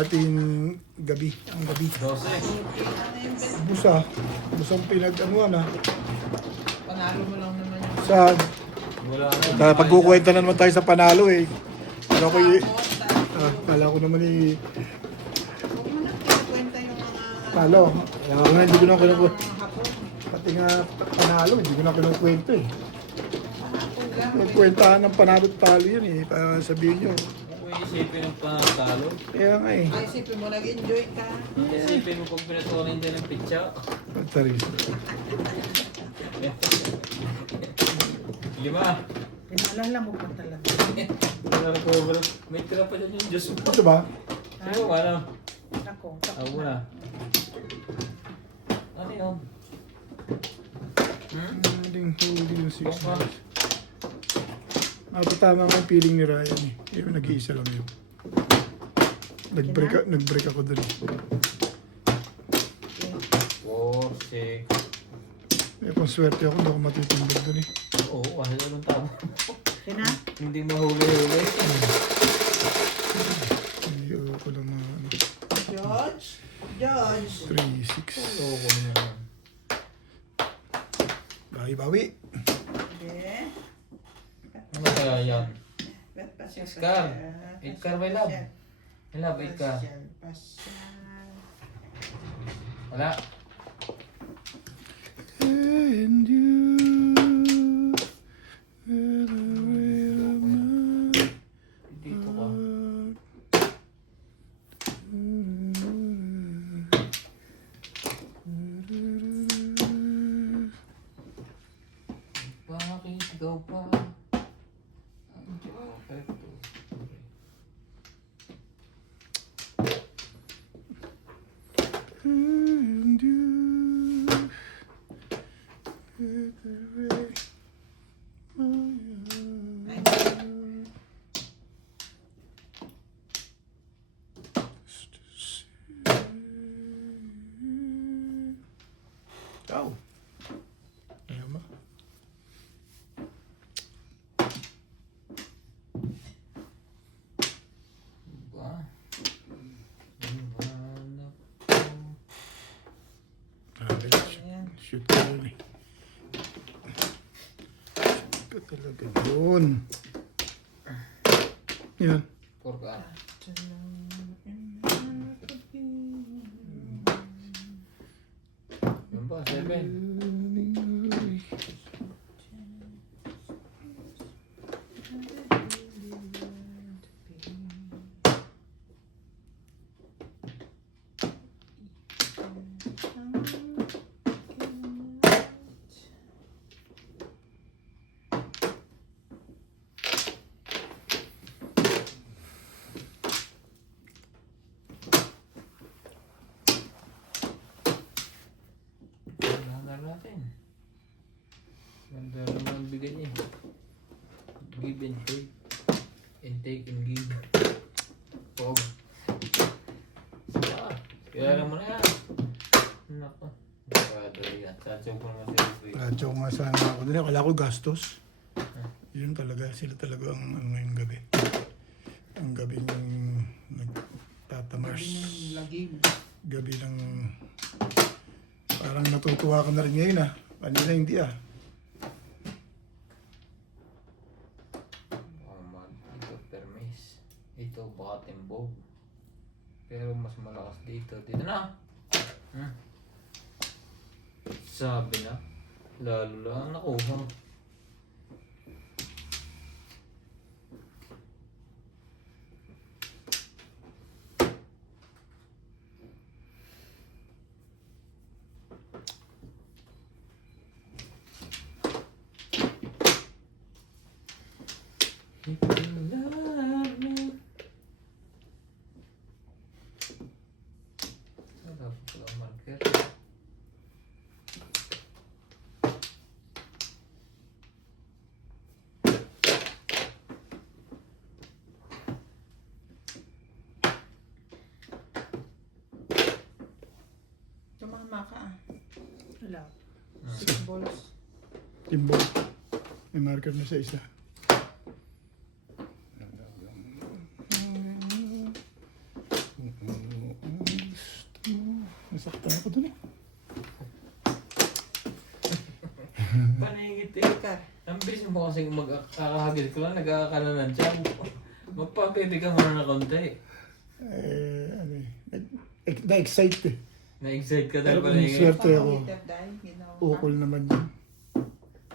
ating gabi. Ang gabi. 12. Busang pinag-anuan ha. Panalo mo lang naman yung Saan? Wala na. Pagkukwenta na naman tayo sa panalo eh. Kala ko naman eh. Huwag mo na kinukwenta yung mga Talo. Kaya ako nga hindi ko na kinukwenta. hapon. Pati nga panalo, hindi ko na kinukwento eh. Hapon lang. Nagkwentahan ng panalo at talo yun eh. Sabihin nyo. Kung isipin ng panalo, Kaya nga eh. Ay, isipin mo, nag-enjoy ka. isipin mo pag pinatuloy din ng pitsa. Pataris. 5. Pinaalala mo pa talaga. Wala ko, may tira pa dyan yung Diyos mo. Ito ba? Sino ba ano? Ako. Ako na. Ano yun? Huling yung 6 Baka. months. Tama nga yung feeling ni Ryan eh. Yung nag-iisa lang yun. Nag-break ako dun. 4, 6. Eh, kung swerte ako, hindi ako matitimbag dun eh. Oo, kasi anong tama. Sina? Hindi mahuli-huli. Hindi ko lang na ano. George? George? 3, 6. Oo, kung ano yan. Bawi-bawi. Hindi. Ano kaya yan? Ba't pa siya Scar. 8 car by love. May love, 8 car. Pasyal. Wala. And you are the way of my Dito ka. Bakit ikaw pa? Perfecto. And you are the way Oh. Ayaw mo? Ba? Hanap ko. Shoot ka yun eh. Shoot ka talaga yun. Yan. 4 ka. Yan ba? 7. Hanggang natin. Ganda naman ang bigay niya. Give and take. And take and give. Pog. Kaya naman na yan. Nako. Nakadali yan. Sasaw ko naman sa ito. Radyo ko nga sana ako din. Kala ko gastos. Yun talaga. Sila talaga ang ano ngayong gabi. Ang gabi ng nagtatamars. Lagim. Gabi ng parang natutuwa ka na rin ngayon ah. Kanina hindi ah. Ito permis. Ito baka timbog. Pero mas malakas dito. Dito na. Sabi na. Lalo lang nakuha. If you love me. Sarap pala marker. Tumama ka ah. Wala. 6 balls. Timbo. May marker na sa isa. Nasaktan ako dun eh. Paningit eh. Teka. Ang bilis mo kasi magkakahagil ko lang, nagkakakala ng tiyan. Magpapibigyan mo na ng konti. Ano eh. Na-excite eh. Na-excite ka dahil Pero paningit. swerte ako. Pang-heater dahil ginawa. Ukol naman yun.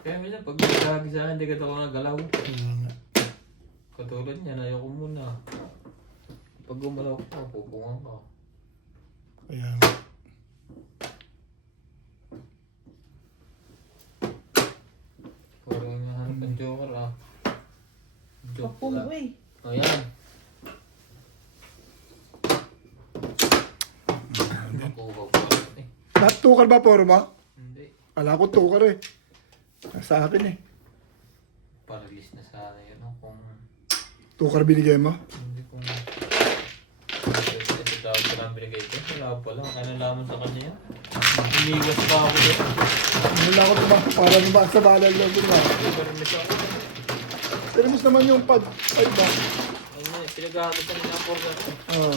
Kaya minsan pag nagkahagil sa akin, hindi ka ako nagalaw. Kaya nga. Katulad niyan, ayoko muna. Pag gumalaw ko, pupungan ka. Kaya nga. Parang hinahanap ang joker ah. Joke Papungo lang. eh. O yan. Makuha pa rin eh. Lahat tukar ba, Porma? Hindi. Kala ko tukar eh. Sa akin eh. Paralis na sana yun. No? Kung Tukar binigay mo? hindi kung... Ito daw ko lang binigay ko. Wala pala. Kaya nalaman sa kanya yan. Iniwas pa ako doon. Wala ko diba? Para naman sa balay lang diba? Permis ako. Termos naman yung pad. Ay ba? Ano eh, pinaghahamit kami ng porgat. Oo.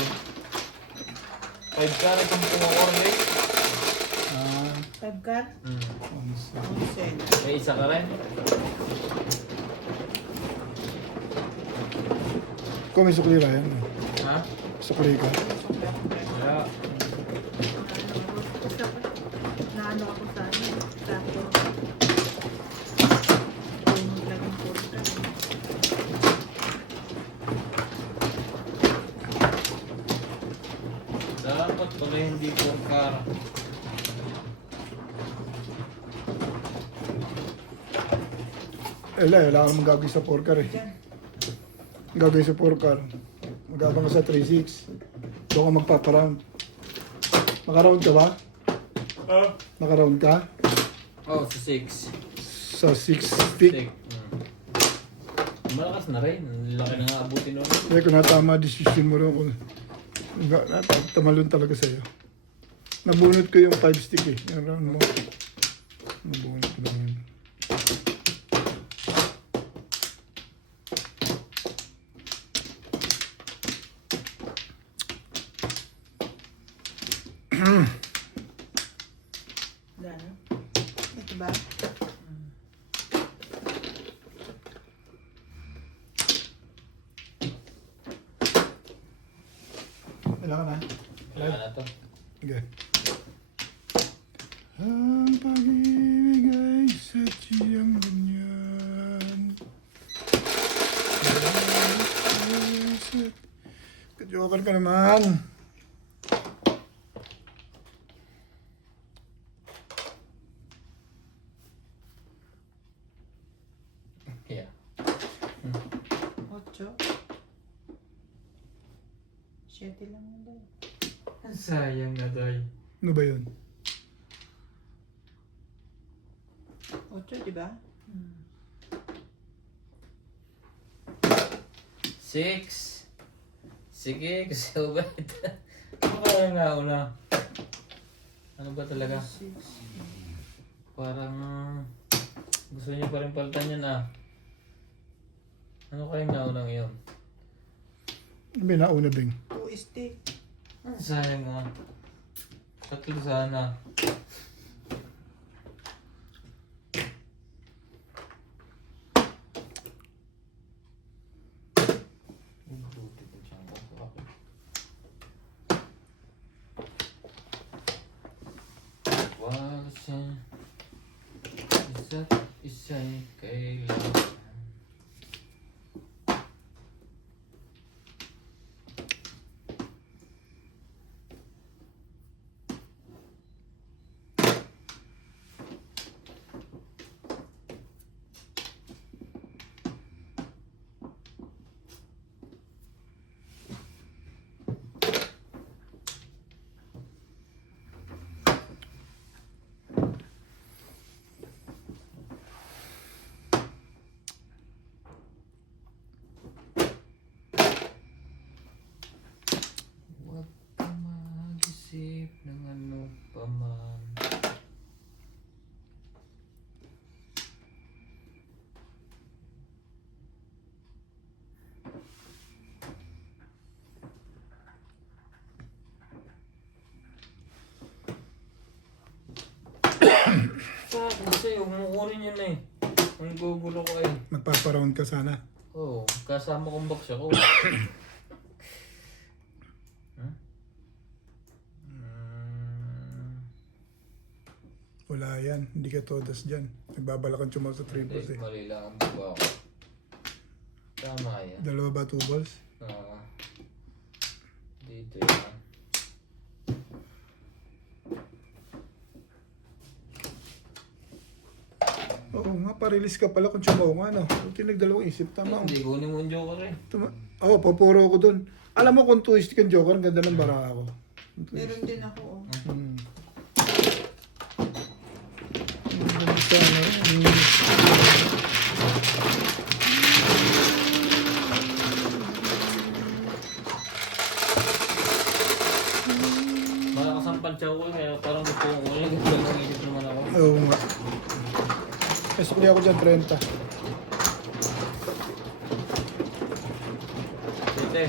5 karat kung pumakorne. Ah. 5 car? Onse. 11. May isa ka rin. Kung may sukli yan. Ha? Sukli ka. Wala. Basta naano ako sa ano. Sapo. Kung laging porta. Dapat pala hindi 4 karat. Wala ka magagawin sa 4-car eh. Diyan. Gagawin sa 4-car. Magabang ka sa 3-6. Doon ka magpaparound. Naka-round ka ba? Naka-round ka? Oh, sa 6. Sa 6 stick. Malakas na rin. Laki na nga abutin nun. Kaya kung natama decision mo rin kung tamalon talaga sa'yo. Nabunot ko yung 5 stick eh. Yung round mo. Nabunot ko lang yun. Gano'n? Ito ba? Kailangan na. Wala na to. Okay. Ang pag-ibig ay sadyang ganyan. Kajoker ka naman. Yeah. 8. 7 lang yun daw. Ang sayang na doy. Ano ba yun? 8, di ba? 6. Sige, kasi ubait. Ano kaya nga una? Ano ba talaga? 6. Parang gusto niya pa rin palitan yan ah. Ano kaya naunang yun? May nauna bing. 2 stick. Ang sayang nga. 3 sana. Buti ko siyang ako. Wag siya isa't isa'y kailangan. kasi umuunin yun eh. Ang gugulo ko eh. Magpaparound ka sana. Oo, kasama kong box ako. Hmm? Wala yan. Hindi ka todas dyan. Nagbabalakan chumaw sa 3 balls Hindi, eh. mali lang ang buka ko. Tama yan. Dalawa ba 2 balls? Oo. Dito yan. Oo nga, pa-release ka pala kung chumaw nga, no? Buti nagdalawang isip. Tama. Hindi, kunin mo yung joker eh. Oo, papuro ako dun. Alam mo kung twist kang joker, ang ganda ng bara ako. Meron din ako. Oh. Hmm. Ang ganda sana, Malakas ang panchaw ko kaya parang gusto kong ulang. Dalawang isip naman ako. Oo nga. Kasi kuli ako dyan, 30. Sete.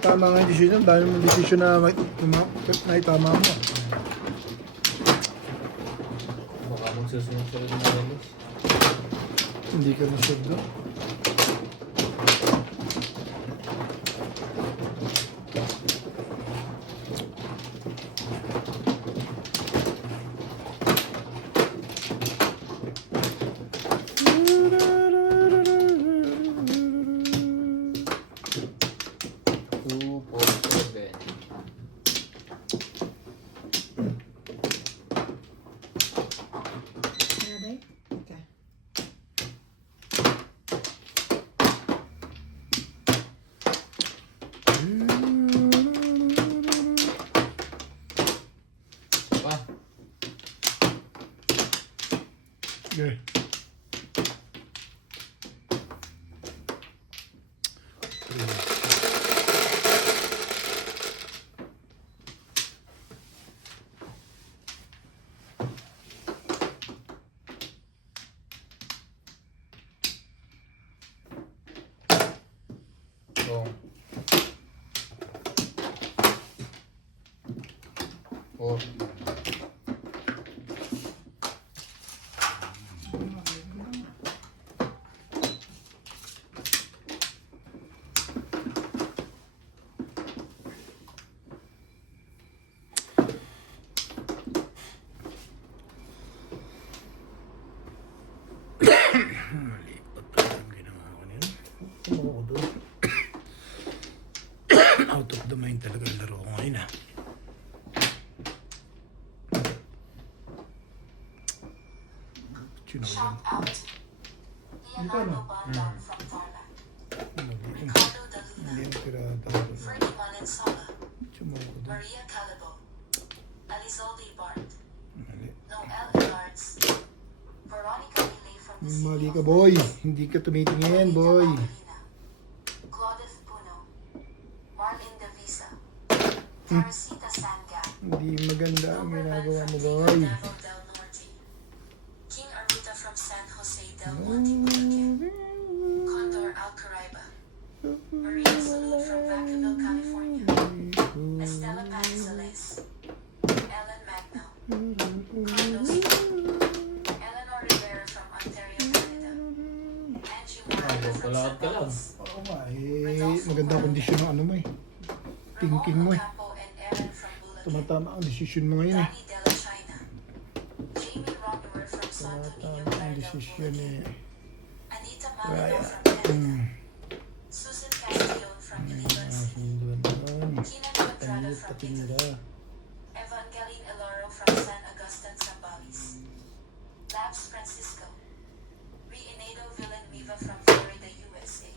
Tama nga yung decision. Dahil yung decision na naitama mo. Baka magsusunod-sunod na release. Hindi ka na sure doon. Two, four, seven. Nanay? Okay. Pa. Okay. Go. Four. Malipat pa yung ginawa ko niyan. Tumawa ko doon. Out of the mind talaga ang laro ko ngayon ah. Sino ko yan? Ito ano? Hindi yung tirada ko. Tumawa ko doon. Maria Calabo, Elizalde Bart, Mali. Noel Elards, Veronica Lilay from the Mali City ka of boy. Hindi ka tumitingin boy. Marina, Claudeth Puno, Marlene Davisa, Teresita Sanga, Hindi maganda ang Wilmerman ginagawa from mo Vigo boy. Davao del Norte, King Arbuta from San Jose del Monte, Bulacan, Condor Alcaraiba, Maria Salud from Vacaville, California, Estela Panzales, Ellen Magno, Carlos, Eleanor Rivera from Ontario, Canada, Angie Moreno from Palakad ka lang. Sambales, Oo nga eh. Maganda kondisyon ng ano mo eh. Thinking mo eh. Capo and Aaron from Bulacan, Tumatama ang decision mo ngayon eh. Danny Della China, Jamie Romuer from Santo Niño, Tumatama ang Clarida, decision eh. Anita Kaya. Malino from Canada, Hmm. Susan Castillon from Iligan City, Doon naman. Keenan Quadrado Ayun, from pati Italy, nila. Evangeline Elaro from San Agustin, Zambales, Labs Francisco, Reinado Villanueva from Florida, USA,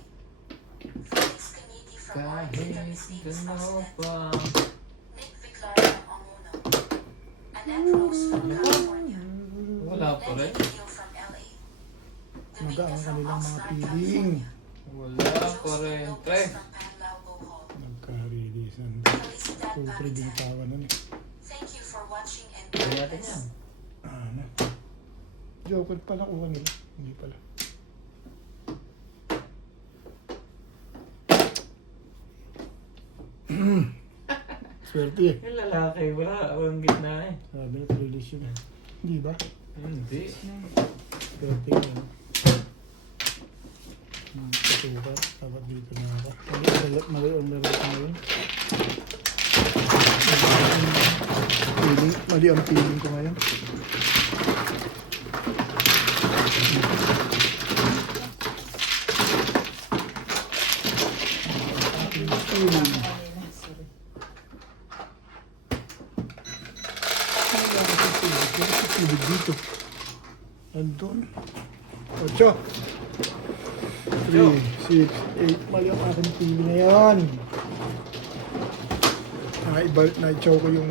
Felix Caniti from Oregon, Kahit States, ganaw Occidental, pa. Nick Viclar from Omuno, Annette Rose from California, Wala pa Lenny rin. Leo from LA, Maga Domingo ang from kanilang mga Oxnard, piling. California, Wala pa Josie rin. Lopez Pre. from Panlao, Bohol, Nagka-releasean. Felicidad Poultry din Babitan. tawa nun eh. Thank you for watching and Kaya God natin yan. bless. Ano? Joker pala kuha nila. Hindi pala. Swerte eh. Yung lalaki, wala. Walang gitna eh. Sabi na release yun eh. Hindi ba? Hindi. Swerte ko yan. Katukat. Dapat dito na ako. Mali ang laro ko ngayon. Mali ang feeling ko ngayon. Tubig dito. Andun. 8. 3, 6, 8. Mali ang aking pili ngayon. Na-chow ko yung...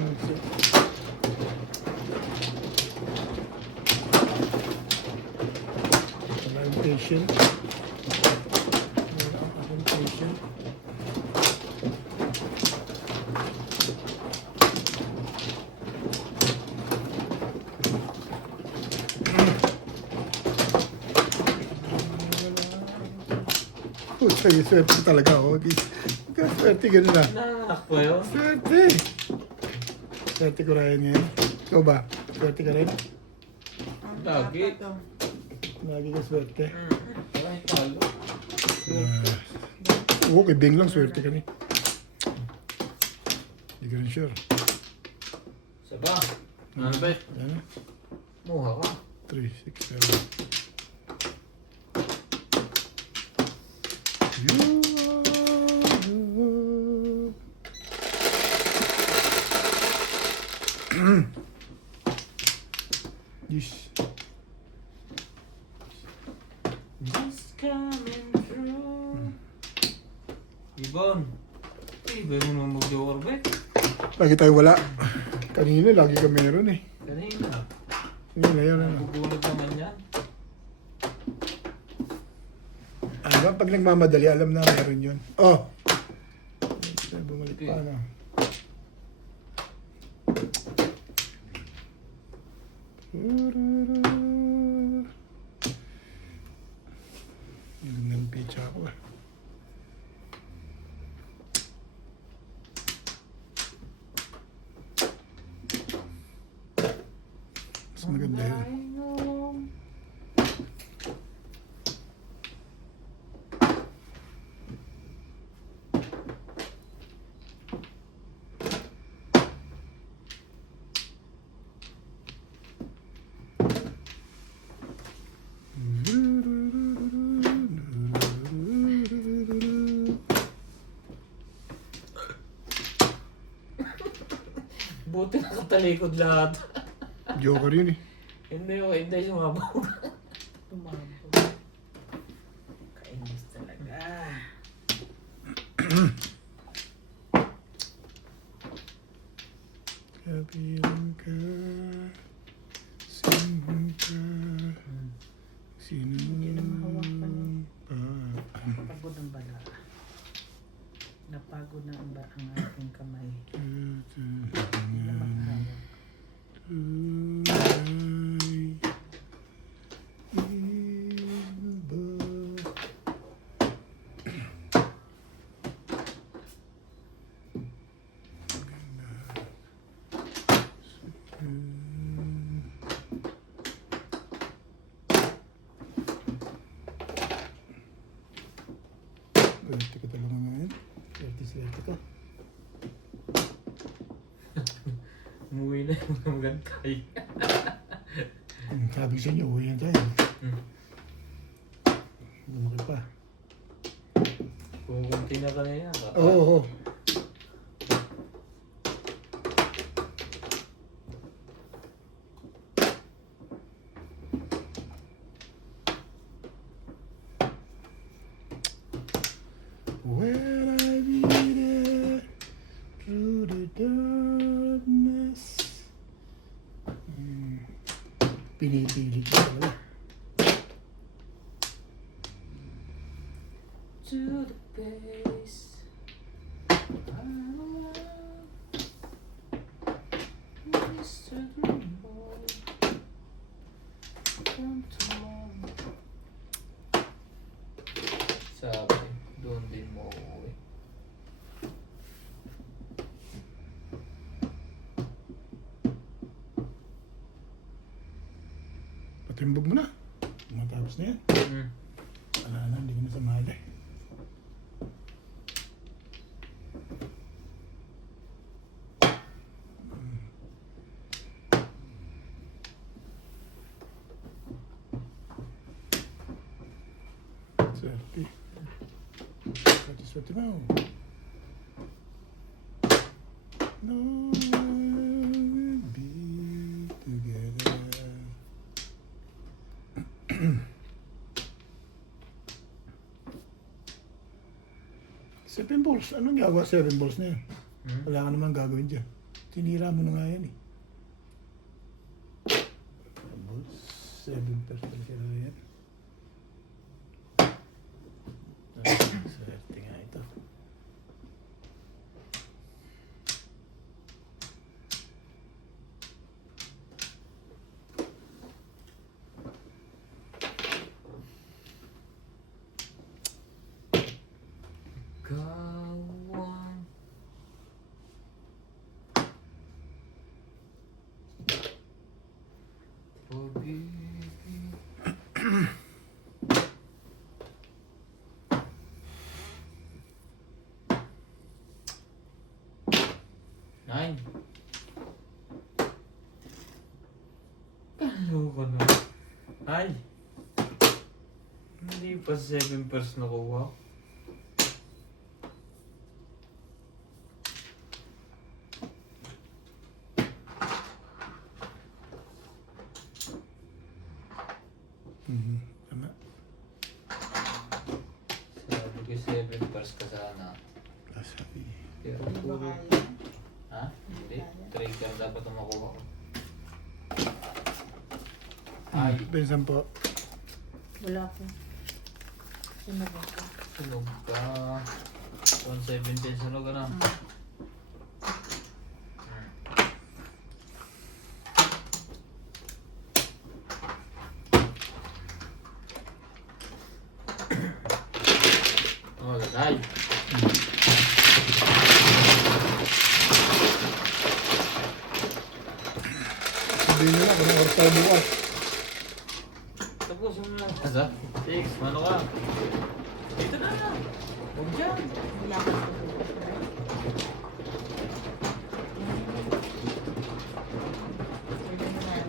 I'm patient. I'm patient. Puta, swerte talaga ako. Swerte ganun na. Nanganak pa yun. Swerte! Swerte ko rin ngayon. Ikaw ba? Swerte ka rin? Ang Lagi. apat to. Lagi ka swerte. Ay, talo. Oo, kay Bing lang swerte ka rin. Hindi ka rin sure. Saba. Ano ba? Ano? Muha ka. 3, 6, 7. Yes. Just coming through. Ibon. Ibon mo naman mag-orbe. Lagi tayo wala. Kanina, lagi ka meron eh. Kanina. Kanina, yun ano. Bubunod naman yan. Ano, pag nagmamadali, alam na meron yun. Oh! Bumalik pa na. Yung ng pizza ako eh. Mas maganda yun. Buti nakatalikod lahat. Joker yun eh. Hindi sumabaw. Tumabo. Kainis talaga. Kabilang ka, sino ka, sino Hindi na mahawakan yun. pa. Napagod ang bala. Napagod na ang aking kamay. Hindi na makahawak. Swerte ka talaga ngayon. Swerte ka. Umuwi na yung mga magantay. Sabi ko sa inyo, uwi na tayo. Hmm. Lumaki pa. Kukunti na kanina. Oo. When I beat it through the darkness. Pinipili ko pala. To the base. Mr. Greenboy. Come tomorrow. Sabi, doon din mo uuwi. Patimbog mo na. Matapos na yan. Hmm. Wala na, hindi ko na samali. Swerte. Swerte mo. No, we'll be together. Seven balls. Anong gagawa 7 balls na yun? Hmm? Wala ka naman gagawin dyan. Tinira mo na nga yan eh. Balls. 7 percent sila na yan. Swerte nga ito. Kawan. Pag-ibig. Nine. Kaloka na. Ay. Hindi pa 7 pairs nakuha. Tama. Sabi ko 7 pairs ka sana. Sabi. Pero Hindi ba puro. kaya? Ha? Hindi. 3 ka dapat ang makuha ko. Ay. Pinsan po. Wala po. Sinabi ko. Sunog ka. 117 sunog ka na. Oh, lagay. Sabihin nyo na kung ano oras tayo bukas. Tapos mo na. Asa? 6. Mano ka? Dito na. Huwag dyan. Wala ko. Pwede mo na yan.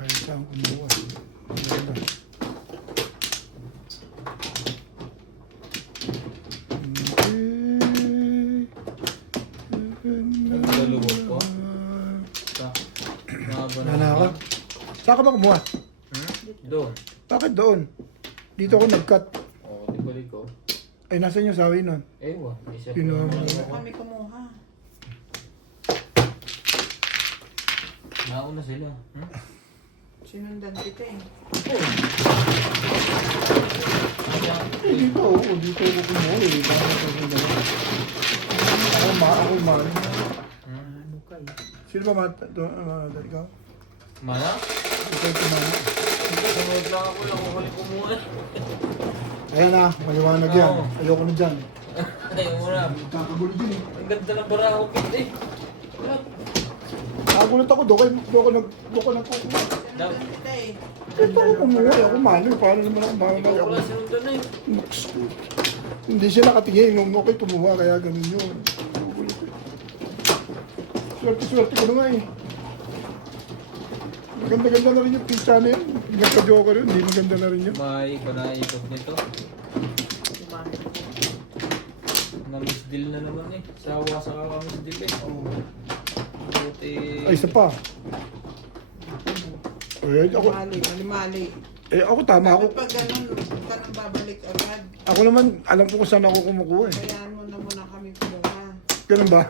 Ay, saan kumuha? Maganda. Nagdalawag po? Sa. Mahaba Wala na ako. Saan ka ba kumuha? Doon. Bakit doon? Dito ako nag-cut. Oo, di balik ko. Ay, nasa inyo sawi nun? Ewan. Isa Kinuha mo. Hindi mo kami kumuha. Nauna sila. Hmm? Sinundan kita eh. Eh, dito ako. Dito ako kumuha eh. Bakit ako kumuha? Ako man. Hmm? Ano kayo? Sino ba ikaw? Mana? Ikaw kumana. Sunod lang ako lang ako huli kumuha. Ayan na, maliwanag yan. Oo. Ayoko na dyan. Ayaw mo na. Kakagulo din eh. Ang ganda ng baraho kit eh. Nakagulat ako, doon ko nagkukuha. Sinundan kita eh. Ito ako kumuha, ako mali. Paano naman ako mamamali Ikaw ako? pala sinundan na eh. Naks ko. Hindi siya nakatingin nung okay kumuha, kaya ganun yun. Nagugulat eh. Swerte ko na nga eh. Maganda-ganda na rin yung pizza na yun. Nagka-joker yun, hindi maganda na rin yun. May panaikot nito. Kumami ko. Na-miss deal na naman eh. Sawa sa kaka-miss deal eh. Buti. Ay, isa pa. Eh, ako, Mali. ako tama ako. Pag ganun, huwag ka nang babalik agad. Ako naman, alam ko kung saan ako kumukuha eh. Bayaan mo na muna kami kumuha. Ganun ba?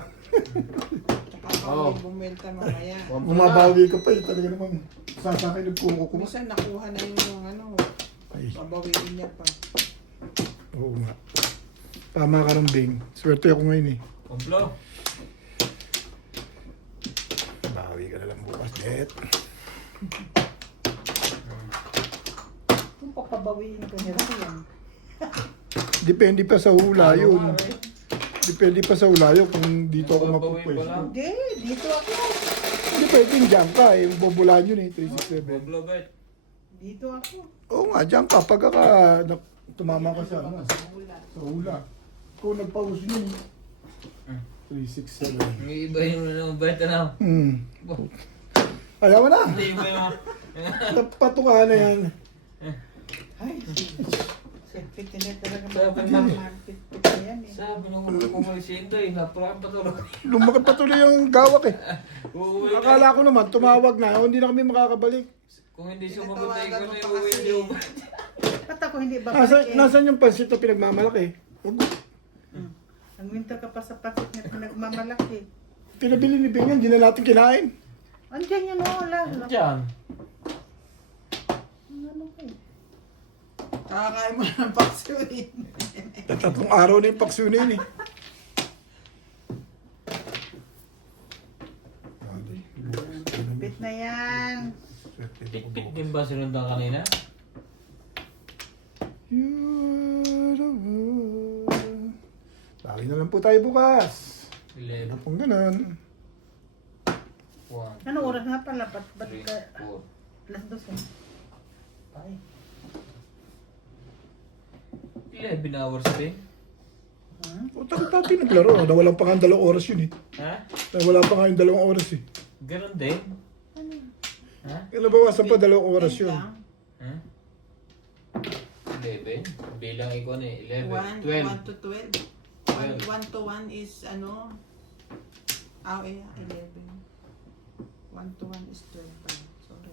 Tsaka kami bumenta mamaya. Bumabawi ka pa eh. Talaga naman. Sasakay nagkukuha. Minsan nakuha na yung ano, Ay. babawiin niya pa. Oo nga. Tama ka Bing. Swerte ako ngayon eh. Komplo. Bawi ka na lang bukas, Bet. Kung papabawiin ko nila yan. Depende pa sa hula yun. Depende pa sa hula yun kung dito ako Babawi pa lang. mapupwesto. Hindi, dito ako. Hindi pwedeng dyan ka eh. Yung bobolaan yun eh. 367. Komplo, bet. Dito ako. Oo nga, dyan ka. Pagka tumama ka sa ano. Wala. Sa hula. Kung nagpauso yun eh. 367. May iba yung ano, bet ano. Ayaw mo na. Hindi iba yung... Napatuka na yan. Ay, sipit na talaga Sabi mga namin. pit na yan eh. Sabi nung kumalis si Inday, napakaan pa tuloy. Lumaki pa tuloy yung gawak eh. Uuwi na. Akala ko naman, tumawag na. Hindi na kami makakabalik. Kung hindi sumagot na ikaw na yung uwi niyo. Ba't ako hindi ba Nasaan yung pansit na pinagmamalaki? Ang winter ka pa sa pasit na pinagmamalaki. Pinabili ni Bing yan, hindi na natin kinain. Andiyan yun o, wala. Diyan. Ano kayo? Kakakain mo na ng paksuin. Tatlong araw na yung pakso na yun eh. Pit na yan. Tiktik din ba sinundan kanina? Bali na lang po tayo bukas. 11, Ano pong ganun? 1, Ano oras nga pala? Ba't 3, ka? 4. Alas 12 eh. Ay. 11 hours din. O tayo naglaro. Nawalan pa nga ang 2 oras yun eh. Ha? Nawala pa nga yung 2 oras eh. Ganon din. Ha? Nabawasan pa 2 oras yun. Ha? 11? Bilang ikaw na eh. 11, 1 12. to 12. 1 to 1 is ano? Ah, yeah, 11. 1 to 1 is 12 pala. Sorry.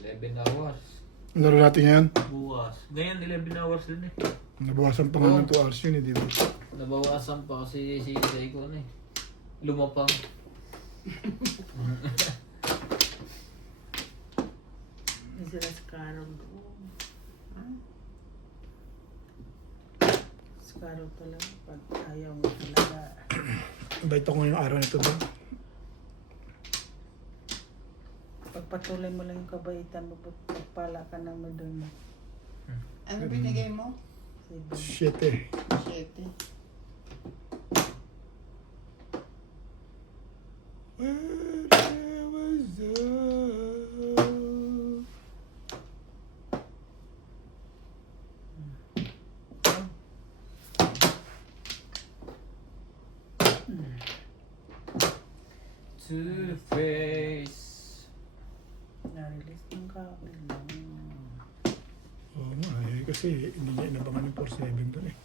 11 hours. Laro natin yan. Bukas. Ganyan 11 hours din eh. Nabawasan pa nga ng 2 hours yun eh, di ba? Nabawasan pa kasi si Isay ko na eh. Lumapang. May sila sa Carol doon. Sa Carol talaga. Pag ayaw mo talaga. Bait ako ngayong araw nito ba? Pagpatuloy mo lang yung kabaitan mo. Pagpala ka ng madon mo. Ano binigay mo? Sige. 7. 7. When I was young. Two-Face. Na-release ng kahoy lang. Oo nga eh, kasi hindi niya inabangan yung 4-7 doon eh.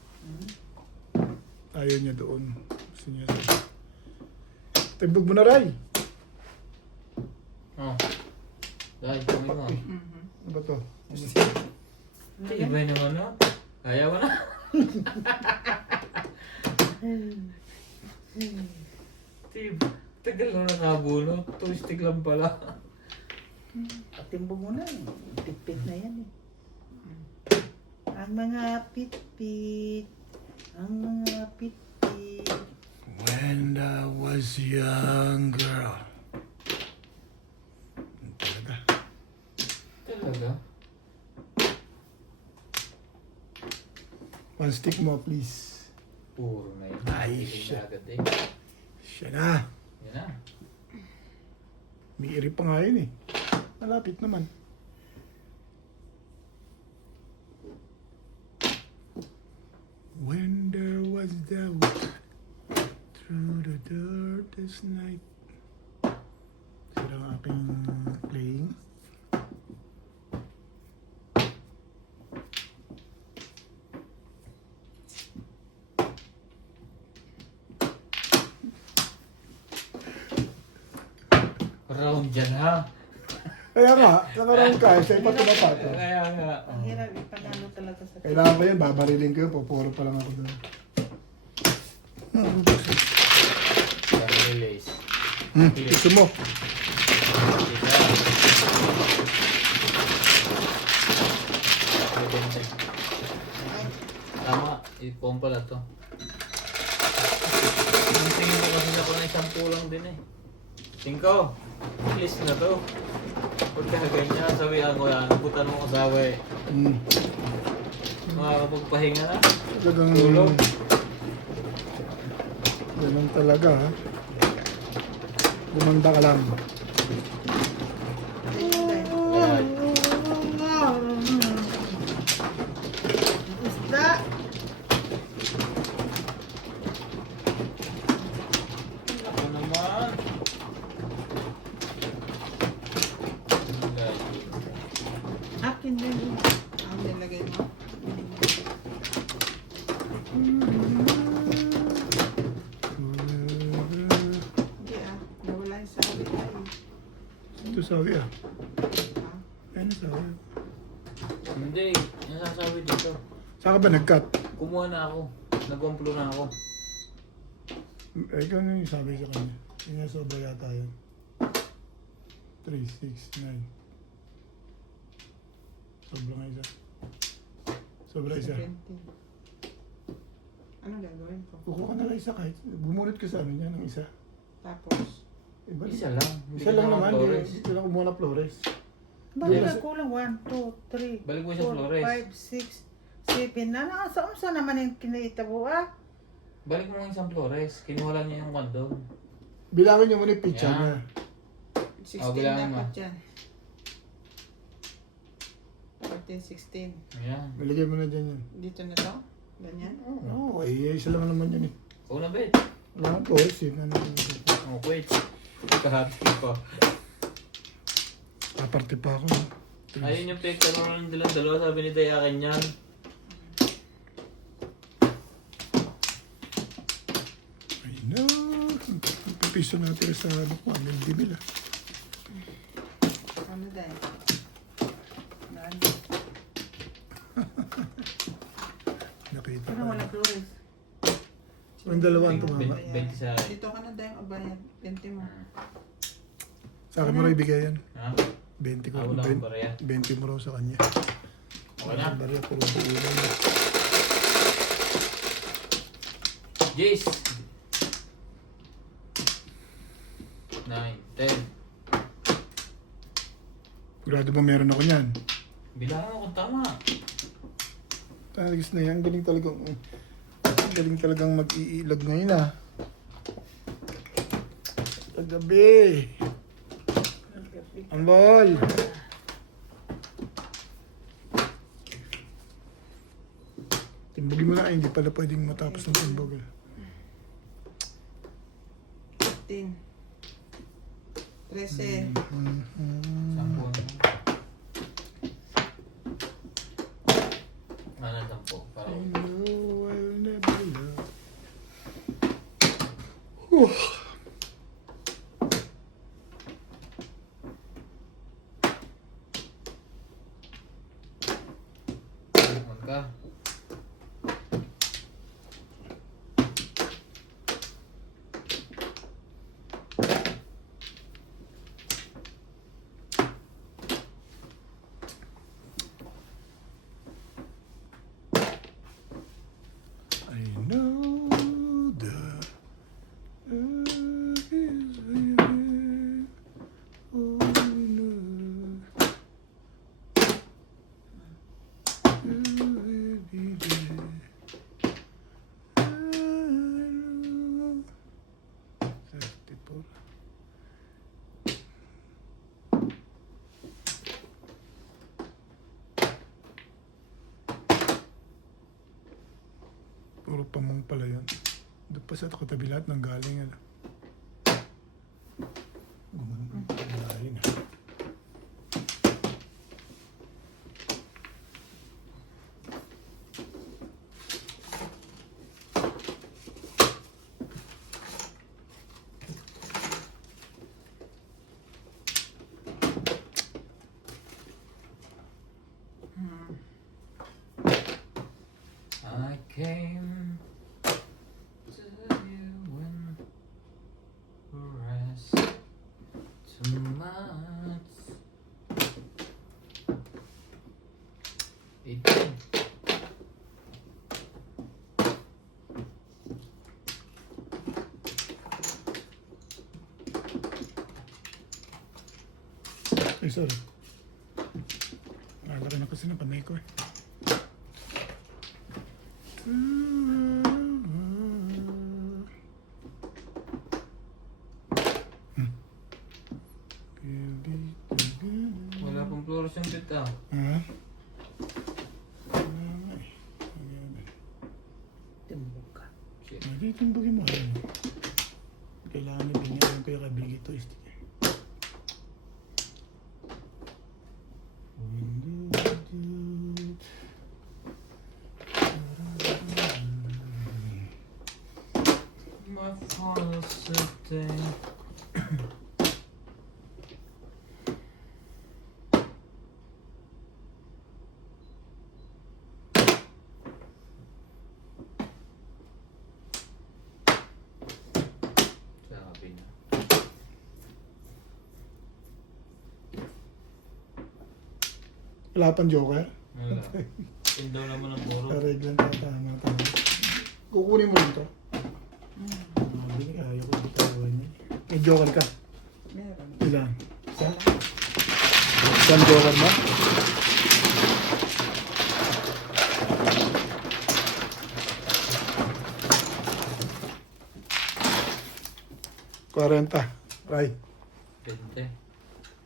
Ayaw niya doon. Gusto niya sa... Timbog mo na, Ray! Oh. Dahil kami mo. Ano ba to? Iba naman no? Ayaw mo na. Tib, tagal na nakabunot. Turistik lang pala. Patimbog mo na eh. Pit-pit na yan eh. Ang mga pit-pit. Ang mga pit-pit. When I was young girl. Talaga. Talaga? One stick mo, please. Puro na yun. Ay, Tigil shit. na agad eh. Siya na. Yan na. May iri pa nga yun eh. Malapit naman. When there was doubt through the darkest night. Sira ang aking playing. Round dyan ha. Kaya nga, nakaroon ka, sa iba tumapato. Kaya nga. Ang hirap ipanalo talaga sa Kailangan ba yun? Babarilin ko yun, pupuro pa lang ako doon. Release. Gusto mo? Ipon pala to. Ang tingin ko kasi ako na isang pulang din eh. 5. Please na to. Pagka ganyan, sabihan ko yan, nabutan mo asawa eh. Makakapagpahinga na. Talagang... Tulog. Ganun talaga ha. Gumanda ka lang. Ayan. Isda. Ako naman. Akin din. Ang nilagay mo. Hindi nawala yung sabi tayo. Ito sabi ah. Ah, Ayun sabi. Hindi, nasasabi dito. Saan ka ba nag-cut? Kumuha na ako. Nag-umplo na ako. Eh, ikaw na yung sabi sa kanya. Yung nasa sobra yata yun. 3, 6, 9. Sobra nga isa. Sobra isa. 20. Ano gagawin ko? Kukuha ka na lang isa kahit. Bumunot ka sa ano niya ng isa. Tapos, Balik. Isa lang. Isa lang naman. Flores. Ito lang kumuha na Flores. Bakit Yes. na kulang? 1, 2, 3, Balik mo siya, Flores. 5, 6, 7 na. Nasa naman yung kinaitabo ah. Balik mo ng isang Flores. Kinuha lang niya yung kondom. Bilangin niyo muna yung pizza Yan. niya. 16 bilangin mo. dapat yan. 14, 16. Ayan. Maligay mo na dyan yan. Dito na to? Ganyan? Oo, isa lang naman yan eh. Una bet. Wala nang Flores eh. Ano, Oh, wait. Kahati pa. aparte pa ako. Ayun yung pek ano ng dalawa sabi ni Day akin yan. Ay no. Pipiso natin sa ano ko. Aming dibil ah. Ano dahil? Nakita Ano ko. wala Flores? Yung dalawang tumama. 20 sa akin. Dito ka na dahil mabayad. 20 mo. Sa akin mo rin ibigay yan. Ha? 20 ko. Ah, wala akong barya. 20 mo raw sa kanya. Okay na. Ang barya puro buulan. Jace. 9, 10. Sigurado ba meron ako niyan? Bilangan mo kung tama. Talagas na yan. Galing talagang... Galing talagang mag-iilag ngayon ah. Kagabi. Ambol. Timbugin mo na. Hindi pala pwedeng matapos ng timbog. 15. 13. Sampo na. Ano, sampo? Para I know I'll never love. Whew. Tumon ka. I know the earth is waving. Oh, no. You will be there. I know. 34. Puro pamong pala yun. Doon pa sa katabi lahat ng galing. Ano. Galing. I came to you when rest too much. 18. Ay, sorry. Laki na kasi ng panay ko eh. Wala pong fluorescent bit ah. Ha? Timbog ka. Shit. Hindi timbugin mo. Kailangan na binigyan ko yung kabigi to. My father sitting. Sabi na. Wala pang joker. Wala. Tindaw naman ang puro. Reglan tatama tayo. Kukunin mo rin to. Hindi kaya ko bitawan niya. May joker ka. Meron. Ilan? Isa? Isang joker ba? $40. Right. 20.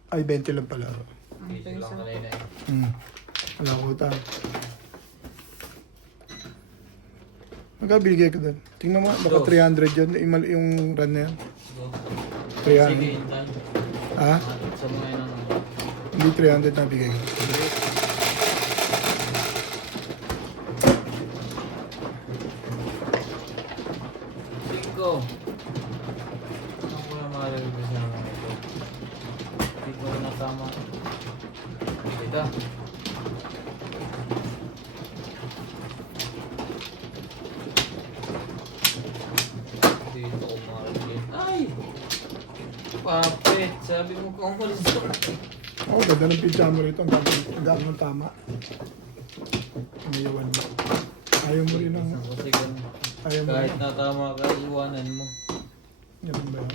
Ay, 20 lang pala. Ang Piso lang pesa. kanina eh. Wala ko utang. Magkabigay ko doon. Tingnan mo, baka Dos. 300 yun. Yung run na yan. So, 300. sige, Intan. Ha? Sa mga ng Hindi 300 na bigay ko. Cinco. Ako na malalabas na mga ito. Hindi ko na tama. Kita. Dito ko malalagay. Ay! Papit! Sabi mo kung umalis doon. Oo, ganda ng pizza mo rito. Ang gagawin ng tama. Umayawan mo. Ayaw mo rin ng... Kasi kung Ayaw mo kahit rin. natama ka, iwanan mo. Yan ba yan?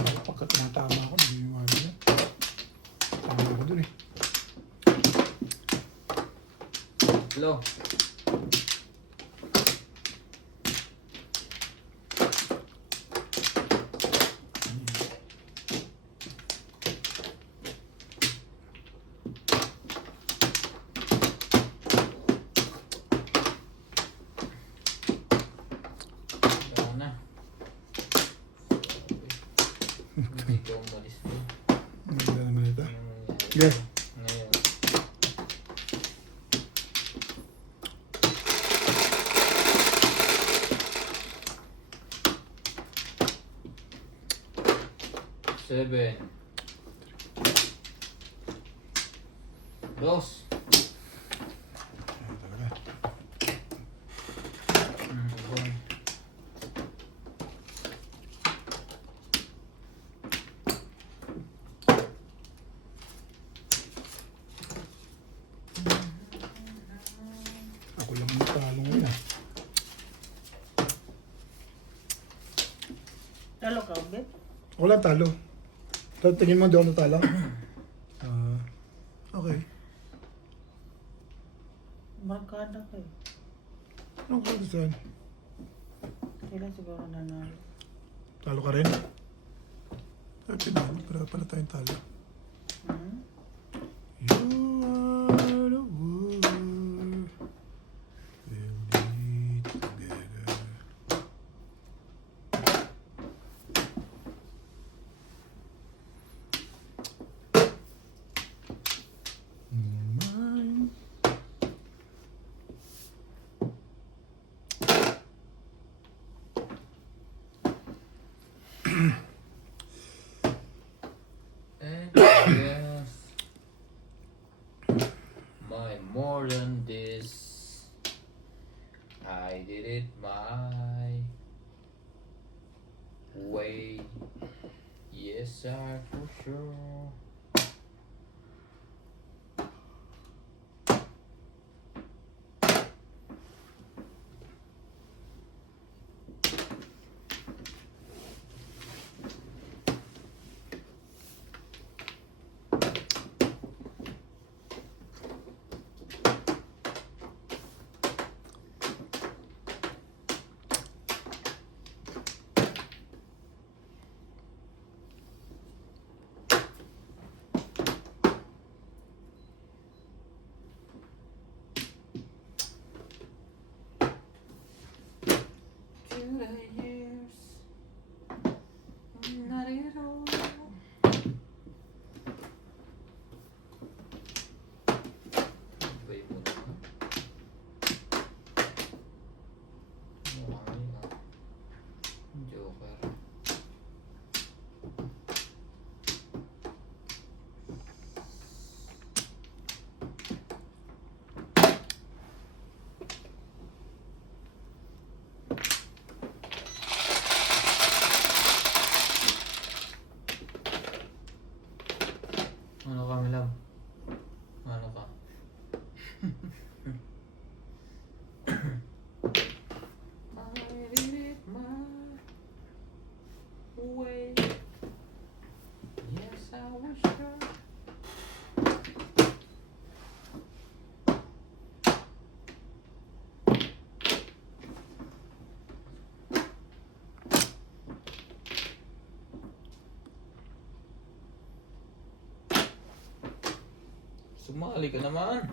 Ako pagka tinatama ako, nag-iwanan yan. Tama ko dun eh. Hello? Ayaw na. Hindi ka umalis doon. Ang ganda naman ito. Ngayon. Yes. Ngayon. Seven. Dos. Talaga. One. Ako lang ang talo ngayon ah. Talo ka, Beb? Ako lang talo. Tingin mo doon na talo? Okay. Markada ka eh. Ano ko saan? Kailan siguro nanalo? Talo ka rin? Ay, pinalo. Pero pala tayong talo. Hmm? You are the one. We'll be together. Mine. And yes, my more than this, I did it my way. Yes, sir, for sure. Ano ka, Milam? Ano ka? I did it my way. Yes, I was sure. Sumali ka naman.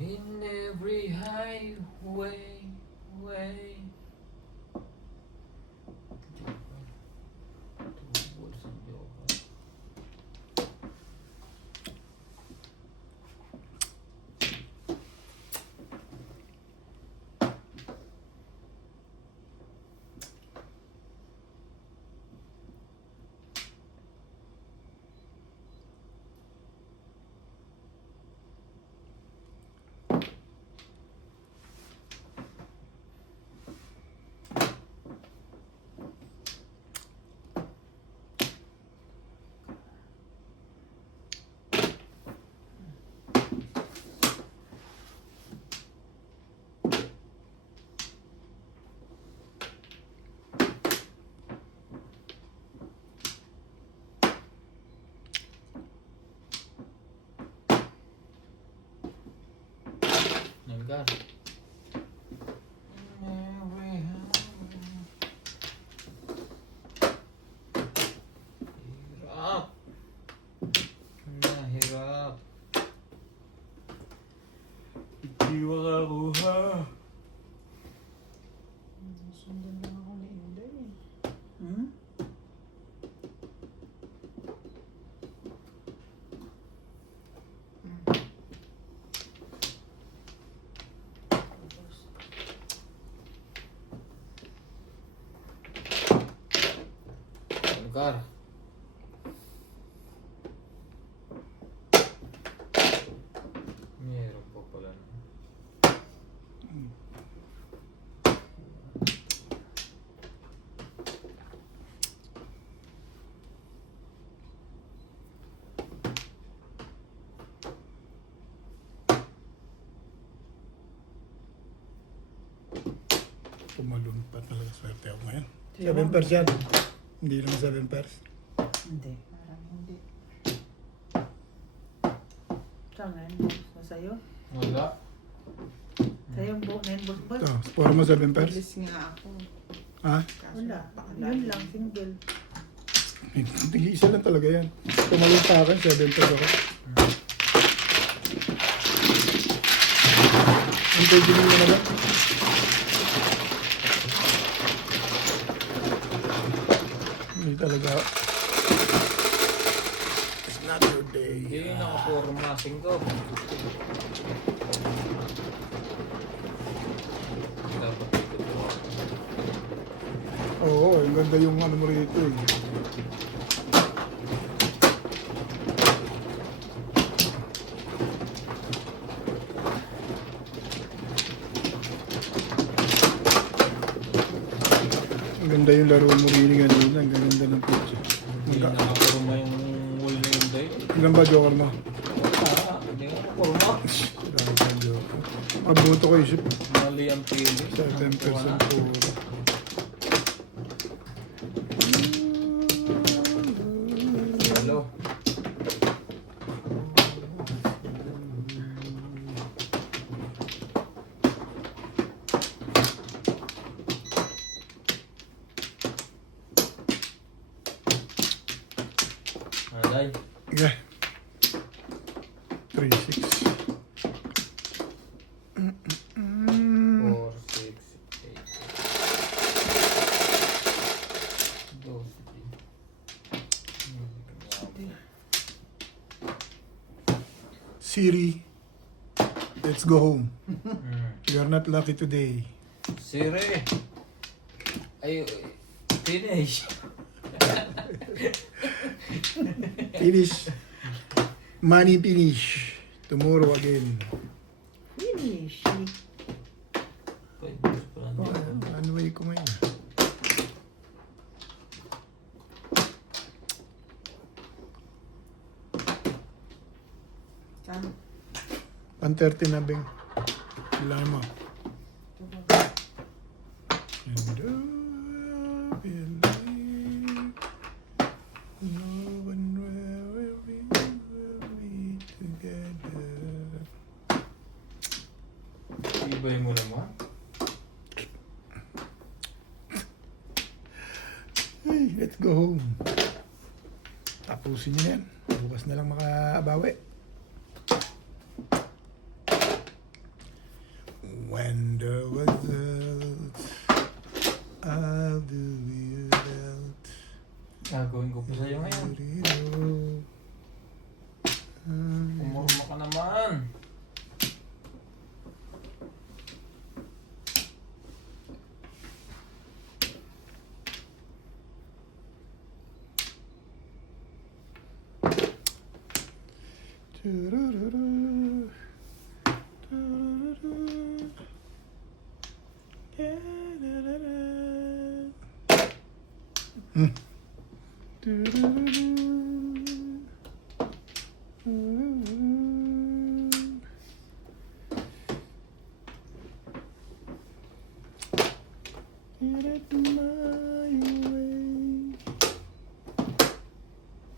In every highway, way. Towards your heart. Nanggar. Hirap. Mahirap. Hindi makakuha. Sundan lang ako ni Inday eh. Hmm? Nanggar. Meron pa pala. Pumalun pa talaga. Swerte ako ngayon. 7 pairs yan. Hindi lang 7 pairs. Hindi. Parang hindi. Saan nga yun? Sa'yo? Wala. Sa'yo yung buo na yung bulbul? Ito, sporo mo 7 pairs. Bilis nga ako. Ha? Kaso Wala. napakalayo. Yun lang, single. Tig-isa lang talaga yan. Pumalun pa akin, 7 pairs ako. Ang pwede mo na lang. Hindi talaga. It's not your day. Hindi yung nakaporma. 5. Dapat ito. Oo, ang ganda yung ano mo rito eh. Ang ganda yung laro mo rin kanina. Ang ganda ng picture. Hindi nakaporma yung wall na yun dahil. Ilan ba joker mo? Hindi nakaporma. Dami kang joker. Mabuto ko isip. Mali ang pili. 7% puro. Hello. Alay. Okay. 3-6. 4, 6, 8. 12. Siri, let's go home. You're not lucky today. Siri. Ay, finish. Finish. Money finish. Tomorrow again. Finish. 5 years pa lang. Oh, ano way ko ngayon? Kan? 130 na, Beng. Kailangan mo. And I believe no one will be together. Ibay mo naman. Ay, let's go home. Tapusin niyo yan. Bukas na lang makabawi. When there was I'll do without. Gagawin ko pa sa'yo ngayon. Umurma ka naman.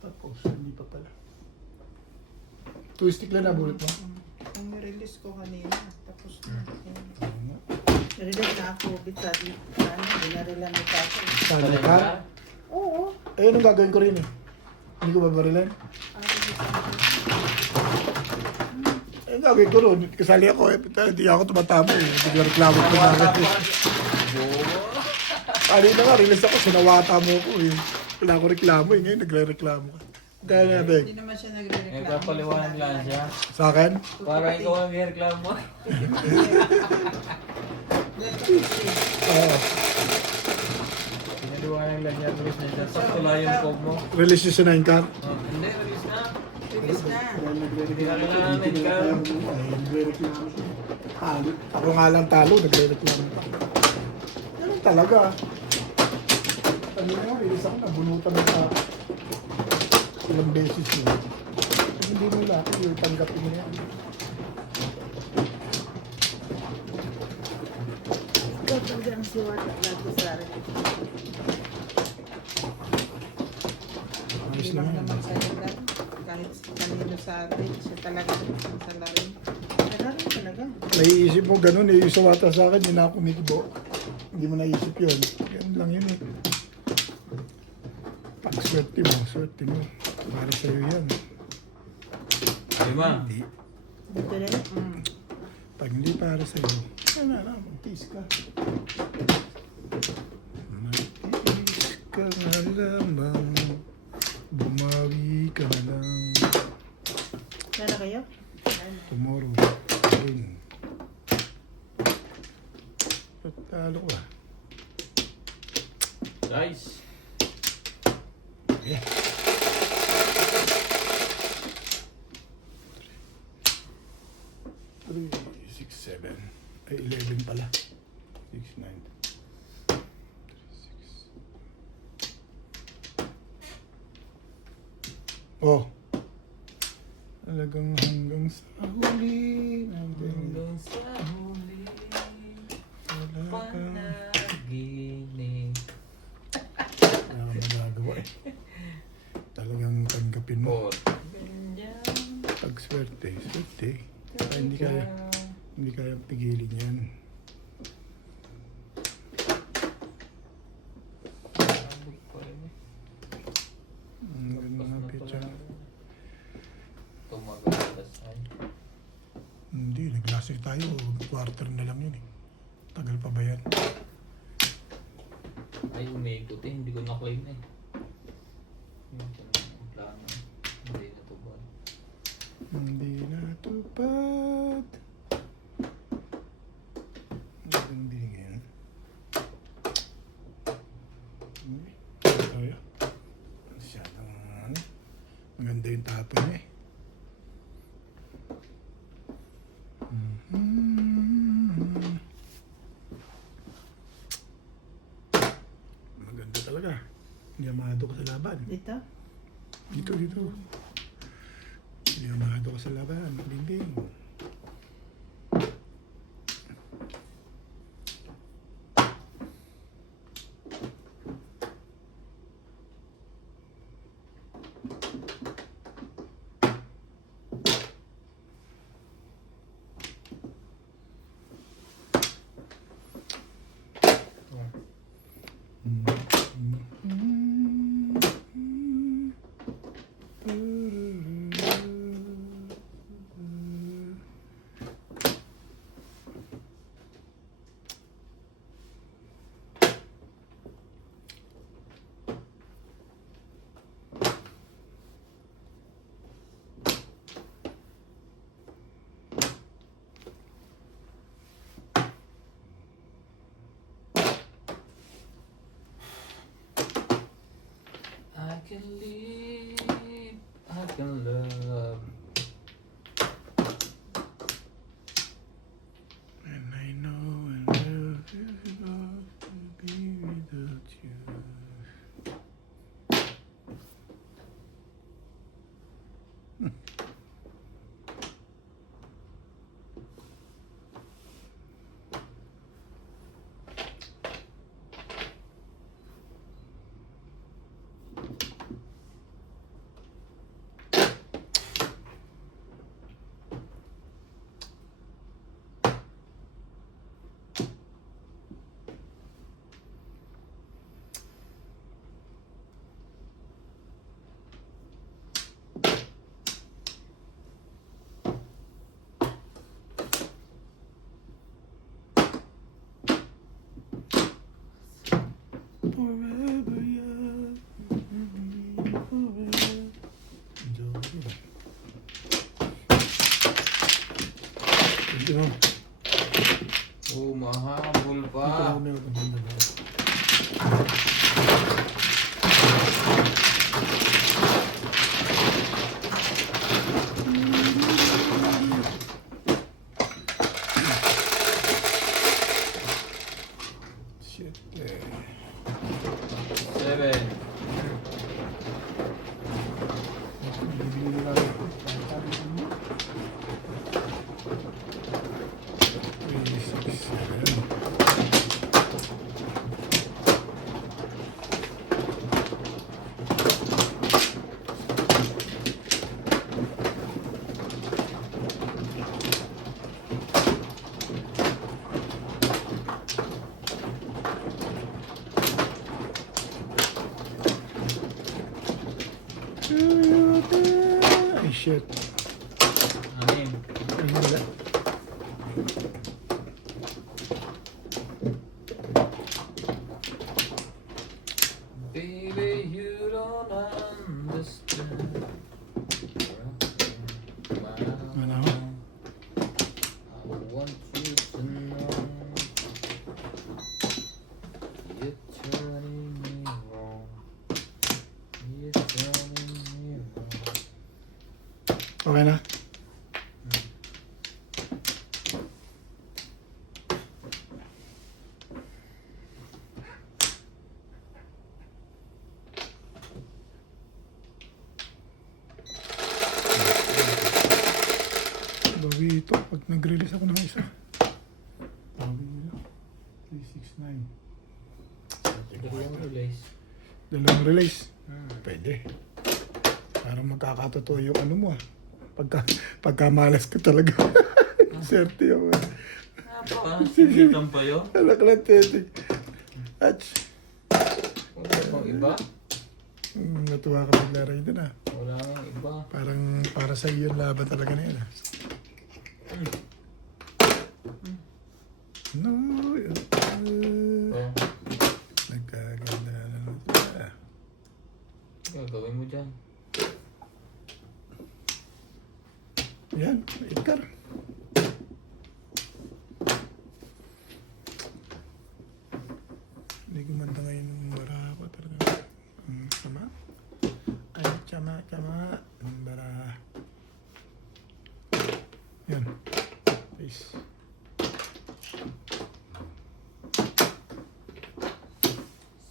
Tapos, hindi pa pala. Two-stick lang nabulot mo? Ang release ko kanina. Tapos na. Relax na ako. Bitsabi. Ano, binarila mo pa ako. Sana ka? Oo. Eh, anong gagawin ko rin eh? Hindi ko babarilan? Eh, gagawin ko rin. Kasali ako eh. Hindi ako tumatama eh. Hindi ko reklamo ko na agad eh. Kanina nga, release ako. Sinawata mo ko eh. Wala ko reklamo eh. Ngayon, nagre-reklamo ka. Kaya na, Beng. Hindi naman siya Eh, nagre-reklamo. kapaliwanag lang siya. Sa akin? Para ikaw ang reklamo. Oo. Pinaliwanag lang niya. Release na siya. Sakto lang yung code mo. Release yung sinayang ka? Hindi, release na. Release na. Hindi ka kailangan namin ka. Nagre-reklamo siya. Talo. Ako nga lang talo, nagre-reklamo pa. Ganun talaga. Ano nga, release ako, nabunutan mo pa ilang beses yun. Hindi mo lahat, yung tanggapin mo yan. Ikaw talaga ang siwata. Lahat sa akin. Ayos Hindi lang lang yan. naman sa ilan. Kahit kanino sa atin. Siya talaga ang salarin. Salarin talaga. Naiisip mo ganun eh, yung sawata sa akin, hindi na ako kumikibo. Hindi mo naisip yun. Ganun lang yun eh. Pag swerte mo. Para sa'yo yan. Lima. Hindi. Dito na yun. Pag hindi para sa'yo, wala na, mag-peace ka. Mag-peace ka na lamang. Bumawi ka na lang. Sana kayo? Tomorrow. Ayun. Talo ka. Guys. Eh. 3, 6, 7. Ay, 11 pala. 6, 9. 3, 6. Oh. Talagang hanggang sa huli. Hanggang sa huli. Wala ka. Panaginip. Wala ka magagawa eh. Talagang tanggapin mo. Ganyan. Pag swerte. Kaya hindi kaya pigilin yan. Abot pa rin eh. Ang ganda ng pizza. Tumagal alas ay. Hindi, naglasir tayo. Quarter na lang yun eh. Tagal pa ba yan? Ay, umiikot eh. Hindi ko na-claim eh. Yun ko na ang plano. Hindi na to ba? Hindi natupad. Hindi ngayon. Tayo. Masyadong ano. Maganda Maganda yung tapo niya eh. Maganda talaga. Yamado ka sa laban. Dito? Dito. Yamado ka sa laban. Dingding. I can live, I can love. And I know and love you love to be without you. Forever young, forever. Hindi mo. Mahabol pa. Shit. 7. Ay, shit. 6. Ay, wala. Baby, you don't understand. Ano? I want you to know you're turning me wrong. You're turning me wrong. Okay na? Bawi ito pag nag-release ako ng isa. Bawi nila. 369. Dalawang release. Dalawang release. Pwede. Parang magkakatotoo yung ano mo ah. Pagkamalas ka talaga. Swerte ako. Parang sinitan pa yun. Anak lang tete. Ach. Wala bang iba? Natuwa ka maglaro yun ah. Wala nang iba. Parang para sa iyo yung laban talaga na yun ah. No. Oh, Nagkaganda na naman sila. gagawin mo dyan. Yan. Ikar. Hindi gumanda ngayon ng barako talaga. Sama. Ay, Tama. Bara. Yan. Peace.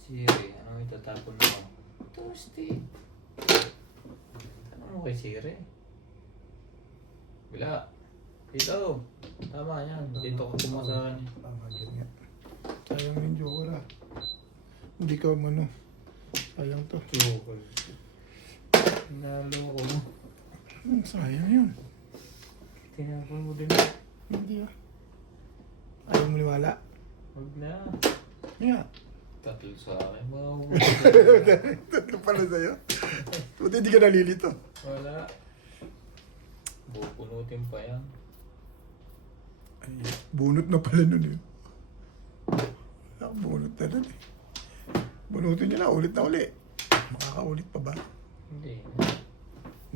Siri, ano itatapon mo? Toasty. Tanong mo kay Siri. Bila. Dito. Tama yan. Dito ko kumuha sa kanya. Tama, ganyan. Sayang yung joker ah. Hindi ka umano. Sayang to. Joker. Naloko mo. Sayang yun. Tinapon mo din. Hindi ah. Ayaw mo niwala. Huwag na. Nga. Tatlo sa akin. Wow. Tatlo pala sa'yo. Buti hindi ka nalilito. Wala. Bupunutin pa yan. Ay, bunot na pala nun eh. Bunot na nun eh. Bunutin niya na, ulit na uli. Makakaulit pa ba? Hindi.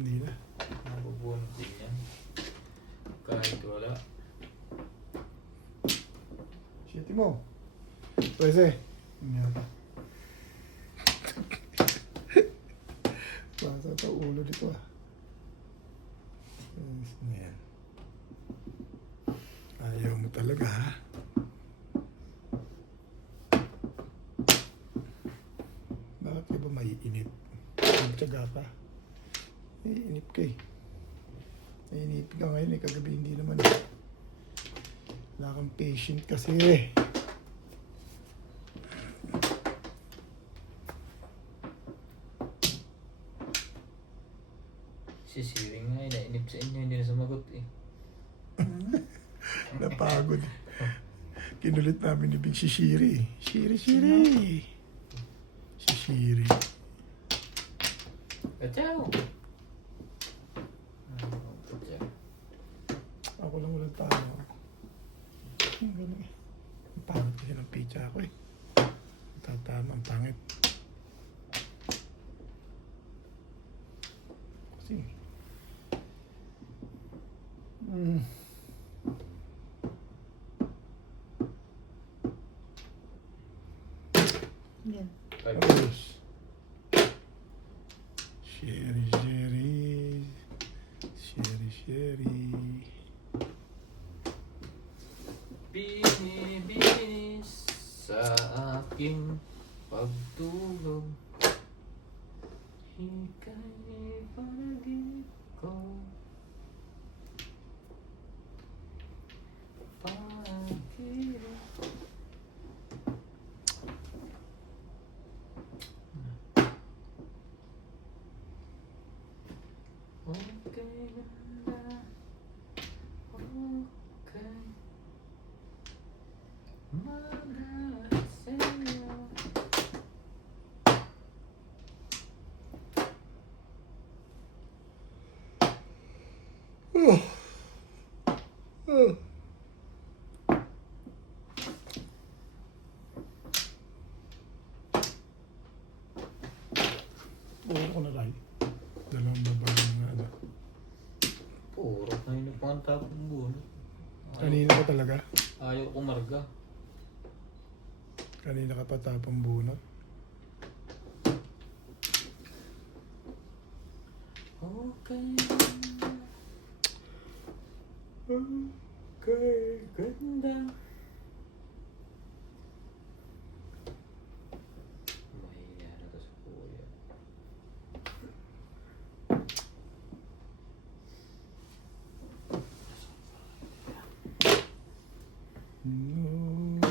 Hindi na. Mabubunot din yan. Kahit wala. Shitty mo. Pwese. Yan. Basa ito ulo dito ah. Yan. Ayaw mo talaga ha. Bakit ka ba maiinip? Magtsaga pa. Iinip ka eh. Naiinip ka ngayon eh. Kagabi hindi naman eh. Wala kang patient kasi eh. Si Siri nga eh. Nainip sa inyo. Hindi na sumagot eh. Napagod. Kinulit namin ni Big si Shiri. Shiri. Si Shiri. Kachaw! Kachaw. Ako lang walang tao. Ang gano'n eh. Ang pangit kasi ng pizza ako eh. Tatama, ang pangit. Kasi... Yan. Tapos... Sherry. Binibinis sa aking pagtulog. Ika'y panaginip ko. Panaginip. Okay ganda. Okay. Mahal sa'yo. Puro ko na tayo. Dalawang babae nga ano. Puro na yun yung pangtapong bulo. Kanina ka talaga? Ayaw kumarga. Kanina ka pa tapang bunot? Okay. Okay. Ganda. Mahiya na to sa kuya. No,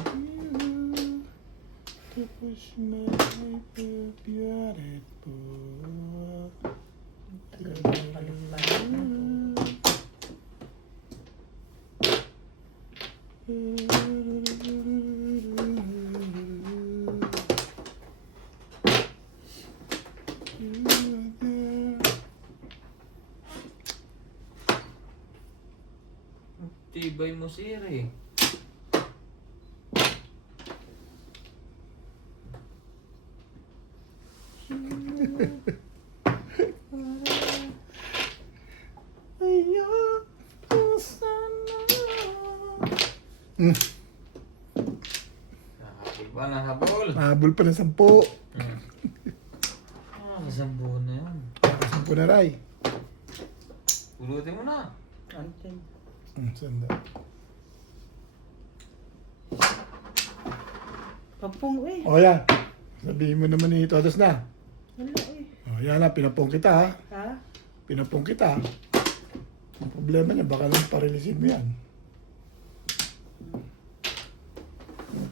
tapos na ay beautiful. Tibay mo Siri. Nakakabol ba na habol? Mahabol pa ng 10. Isang buo na yun. Sampu na, Ray. Pulutin mo na. Antin. Sanda. Papung eh. O yan. Sabihin mo naman ni Todos na. Wala eh. O yan na, pinapong kita ha. Ha? Pinapong kita. Ang problema niya, baka lang parilisin mo yan.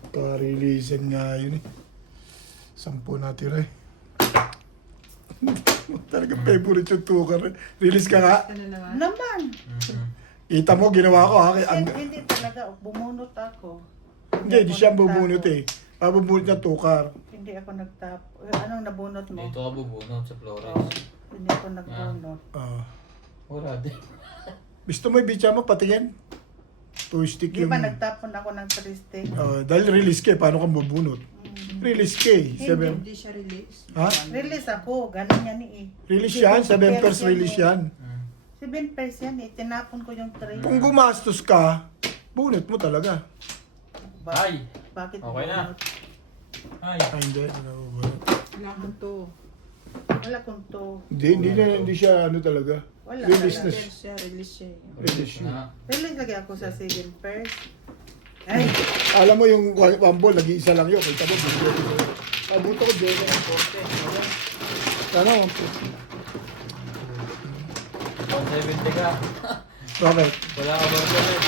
Parilisin nga yun eh. 10 natira eh. Talaga favorite yung tukar. Release ka nga. Ano naman? Naman. Kita mo, ginawa ko ha. Hindi talaga. Bumunot ako. Hindi, di siya bubunot eh. Pabubunot niya tukar. Hindi ako nagtap. Anong nabunot mo? Dito ka bubunot sa Oh, Flores. hindi ako nagbunot. Wala din. Gusto mo ibitsa mo, patingin? 2 stick Di yung... ba nagtapon ako ng 3 stick? Dahil release ka eh, paano kang bubunot? Release ka eh. Hindi siya release. Ha? Release ako. Ganun yan eh. Release yan, 7 pairs release yan. 7 pairs yan eh. Tinapon ko yung 3. Kung gumastos ka, bunot mo talaga. Ay! Bakit Okay na. bunot? Ay! Ay, hindi. Nabubunot. Wala akong to. Wala kong to. Hindi siya ano talaga. Wala Release na talaga. siya. Release siya, release siya. Release yun. Na. Release lagi ako sa 7 pairs. Ay! Alam mo yung one ball, nag-iisa lang yun. Kita mo, bigyan ko. Abuto ko, Diyan. Ano? 170 ka. Bakit? Wala ka ba rin?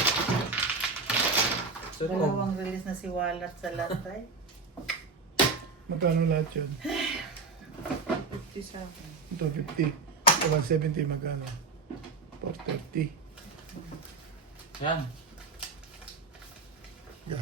Dalawang release na si Walat sa latay. Magkano lahat yun? 50 sa akin. Ito, 50. Ito, 170, magkano? 430. Yan. Yeah.